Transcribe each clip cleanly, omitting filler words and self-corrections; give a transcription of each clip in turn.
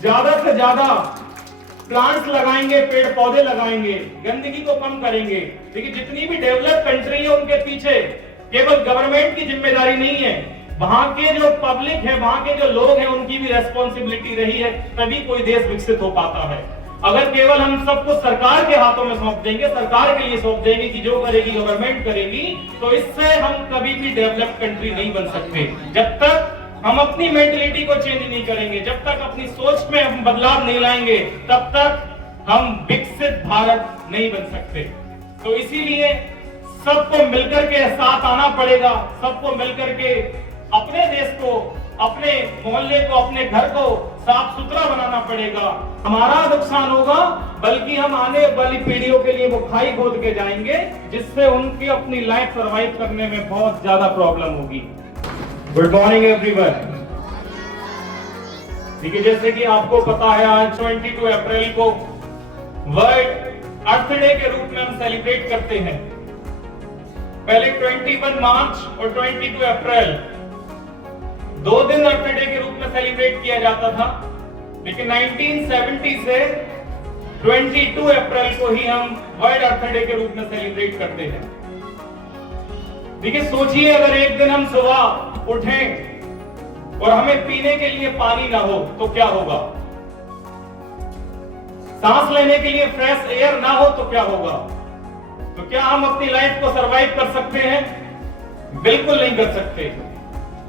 ज्यादा से ज्यादा प्लांट्स लगाएंगे, पेड़ पौधे लगाएंगे, गंदगी को कम करेंगे। देखिए जितनी भी डेवलप कंट्री है उनके पीछे केवल गवर्नमेंट की जिम्मेदारी नहीं है, वहां के जो पब्लिक है, वहां के जो लोग हैं, उनकी भी रेस्पॉन्सिबिलिटी रही है, तभी कोई देश विकसित हो पाता है। अगर केवल हम सब कुछ सरकार के हाथों में सौंप देंगे, सरकार के लिए सौंप देंगे कि जो करेगी गवर्नमेंट करेगी, तो इससे हम कभी भी डेवलप कंट्री नहीं बन सकते। जब तक हम अपनी मेंटेलिटी को चेंज नहीं करेंगे, जब तक अपनी सोच में हम बदलाव नहीं लाएंगे, तब तक हम विकसित भारत नहीं बन सकते। तो इसीलिए सबको मिलकर के साथ आना पड़ेगा, सबको मिलकर के अपने देश को, अपने मोहल्ले को, अपने घर को साफ सुथरा बनाना पड़ेगा। हमारा नुकसान होगा, बल्कि हम आने वाली पीढ़ियों के लिए वो खाई खोद के जाएंगे, जिससे उनकी अपनी लाइफ सर्वाइव करने में बहुत ज्यादा प्रॉब्लम होगी। Good morning everyone. ठीक है, जैसे कि आपको पता है आज 22 अप्रैल को वर्ल्ड अर्थ डे के रूप में हम सेलिब्रेट करते हैं। पहले 21 मार्च और 22 अप्रैल 2 दिन अर्थ डे के रूप में सेलिब्रेट किया जाता था, लेकिन 1970 से 22 अप्रैल को ही हम वर्ल्ड अर्थ डे के रूप में सेलिब्रेट करते हैं। देखिए सोचिए, अगर एक दिन हम सुबह उठें और हमें पीने के लिए पानी ना हो तो क्या होगा? सांस लेने के लिए फ्रेश एयर ना हो तो क्या होगा? तो क्या हम अपनी लाइफ को सरवाइव कर सकते हैं? बिल्कुल नहीं कर सकते।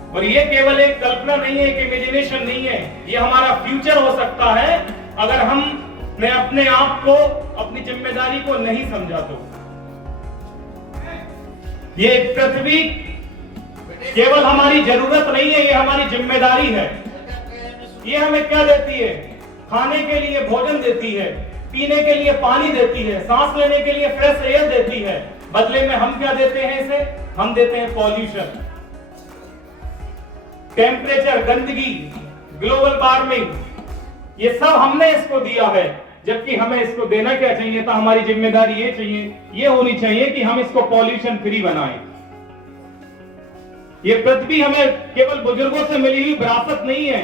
और ये केवल एक कल्पना नहीं है, एक इमेजिनेशन नहीं है, ये हमारा फ्यूचर हो सकता है अगर हमने अपने आप को, अपनी जिम्मेदारी को नहीं समझा तो। ये पृथ्वी केवल हमारी जरूरत नहीं है, ये हमारी जिम्मेदारी है। ये हमें क्या देती है? खाने के लिए भोजन देती है, पीने के लिए पानी देती है, सांस लेने के लिए फ्रेश एयर देती है। बदले में हम क्या देते हैं इसे? हम देते हैं पॉल्यूशन, टेम्परेचर, गंदगी, ग्लोबल वार्मिंग। ये सब हमने इसको दिया है, जबकि हमें इसको देना क्या चाहिए था? हमारी जिम्मेदारी ये होनी चाहिए कि हम इसको पॉल्यूशन फ्री बनाएं। ये पृथ्वी हमें केवल बुजुर्गों से मिली हुई विरासत नहीं है,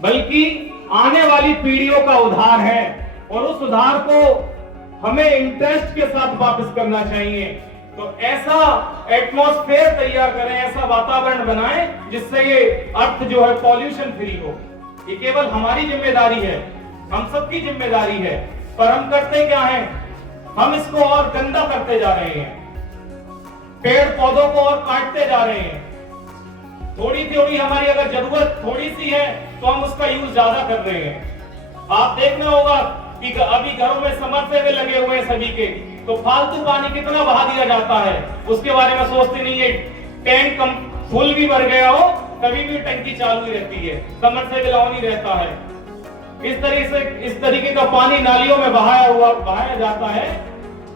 बल्कि आने वाली पीढ़ियों का उधार है, और उस उधार को हमें इंटरेस्ट के साथ वापस करना चाहिए। तो ऐसा एटमॉस्फेयर तैयार करें, ऐसा वातावरण बनाएं जिससे ये अर्थ जो है पॉल्यूशन फ्री हो। ये केवल हमारी जिम्मेदारी है, हम सबकी जिम्मेदारी है, पर हम करते क्या है? हम इसको और गंदा करते जा रहे हैं, पेड़ पौधों को और काटते जा रहे हैं। थोड़ी हमारी अगर जरूरत थोड़ी सी है तो हम उसका यूज ज्यादा कर रहे हैं। आप देखना होगा कि अभी घरों में समरसेबल लगे हुए हैं सभी के, तो फालतू पानी कितना बहा दिया जाता है, उसके बारे में सोचते नहीं है। टैंक फुल भी भर गया हो तभी भी टंकी चालू ही रहती है, समरसेबल ऑन ही रहता है। इस तरीके का पानी नालियों में बहाया जाता है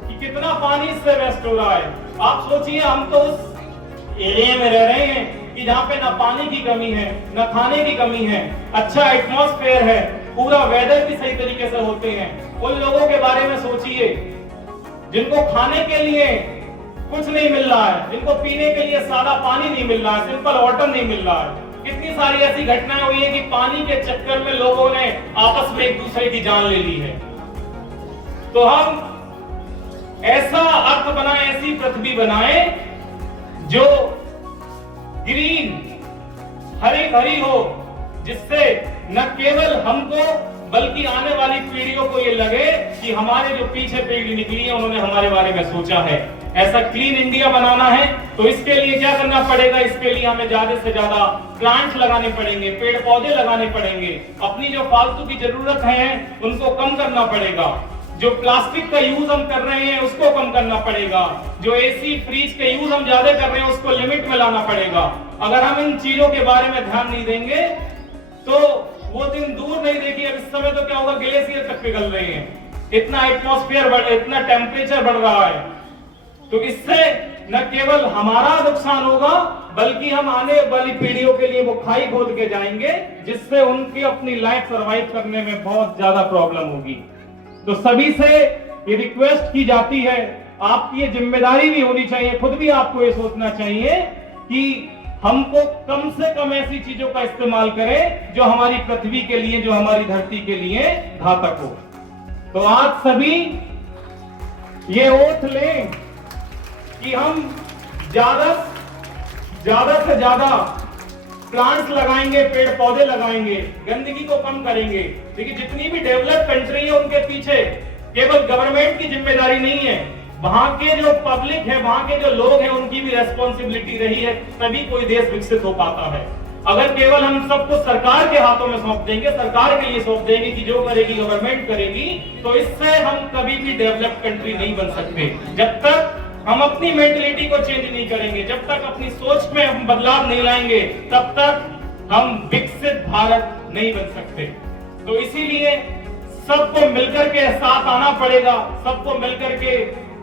कि कितना पानी इससे वेस्ट हो रहा है। आप सोचिए, हम तो उस एरिया में रह रहे हैं कि जहाँ पे ना पानी की कमी है, ना खाने की कमी है, अच्छा एटमॉस्फेयर है, पूरा वेदर भी सही तरीके से होते हैं। उन लोगों के बारे में सोचिए जिनको खाने के लिए कुछ नहीं मिल रहा है, जिनको पीने के लिए सादा पानी नहीं मिल रहा है, सिंपल वाटर नहीं मिल रहा है। कितनी सारी ऐसी घटनाएं हुई है कि पानी के चक्कर में लोगों ने आपस में एक दूसरे की जान ले ली है। तो हम ऐसा अर्थ बनाएं, ऐसी पृथ्वी बनाएं जो ग्रीन, हरी भरी हो, जिससे न केवल हमको बल्कि आने वाली पीढ़ियों को ये लगे कि हमारे जो पीछे पीढ़ी निकली है उन्होंने हमारे बारे में सोचा है। ऐसा क्लीन इंडिया बनाना है तो इसके लिए क्या करना पड़ेगा? इसके लिए हमें ज्यादा से ज्यादा प्लांट्स लगाने पड़ेंगे, पेड़ पौधे लगाने पड़ेंगे, अपनी जो फालतू की जरूरत है उनको कम करना पड़ेगा, जो प्लास्टिक का यूज हम कर रहे हैं उसको कम करना पड़ेगा, जो एसी फ्रिज का यूज हम ज्यादा कर रहे हैं उसको लिमिट में लाना पड़ेगा। अगर हम इन चीजों के बारे में ध्यान नहीं देंगे तो वो दिन दूर नहीं देखिए। अब इस समय तो क्या होगा, ग्लेशियर तक पिघल रहे हैं, इतना एटमॉस्फेयर इतना टेम्परेचर बढ़ रहा है। तो इससे न केवल हमारा नुकसान होगा, बल्कि हम आने वाली पीढ़ियों के लिए वो खाई खोद के जाएंगे, जिससे उनकी अपनी लाइफ सर्वाइव करने में बहुत ज्यादा प्रॉब्लम होगी। तो सभी से ये रिक्वेस्ट की जाती है, आपकी ये जिम्मेदारी भी होनी चाहिए, खुद भी आपको ये सोचना चाहिए कि हमको कम से कम ऐसी चीजों का इस्तेमाल करें जो हमारी पृथ्वी के लिए, जो हमारी धरती के लिए घातक हो। तो आज सभी ये ओठ लें कि हम ज्यादा से ज्यादा प्लांट्स लगाएंगे, पेड़ पौधे लगाएंगे, गंदगी को कम करेंगे। देखिए जितनी भी डेवलप कंट्री है उनके पीछे केवल गवर्नमेंट की जिम्मेदारी नहीं है, वहां के जो पब्लिक है, वहां के जो लोग हैं, उनकी भी रेस्पॉन्सिबिलिटी रही है, तभी कोई देश विकसित हो पाता है। अगर केवल हम सबको सरकार के हाथों में सौंप देंगे, सरकार के लिए सौंप देंगे कि जो करेगी गवर्नमेंट करेगी, तो इससे हम कभी भी डेवलप कंट्री नहीं बन सकते। जब तक हम अपनी मेंटलिटी को चेंज नहीं करेंगे, जब तक अपनी सोच में हम बदलाव नहीं लाएंगे, तब तक हम विकसित भारत नहीं बन सकते। तो इसीलिए सबको मिलकर के साथ आना पड़ेगा, सबको मिलकर के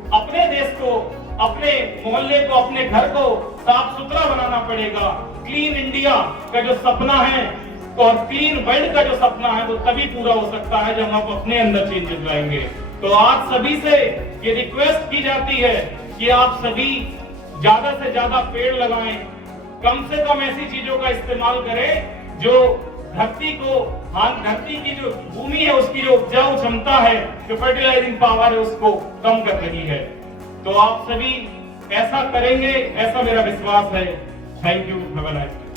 अपने देश को, अपने मोहल्ले को, अपने घर को साफ सुथरा बनाना पड़ेगा। क्लीन इंडिया का जो सपना है और क्लीन वर्ल्ड का जो सपना है वो तभी पूरा हो सकता है जब हम अपने अंदर चेंजेस लाएंगे। तो आज सभी से ये रिक्वेस्ट की जाती है कि आप सभी ज्यादा से ज्यादा पेड़ लगाएं, कम से कम ऐसी चीजों का इस्तेमाल करें जो धरती को, धरती की जो भूमि है उसकी जो उपजाऊ क्षमता है, जो फर्टिलाइजिंग पावर है, उसको कम कर रही है। तो आप सभी ऐसा करेंगे, ऐसा मेरा विश्वास है। Thank you, have a nice day.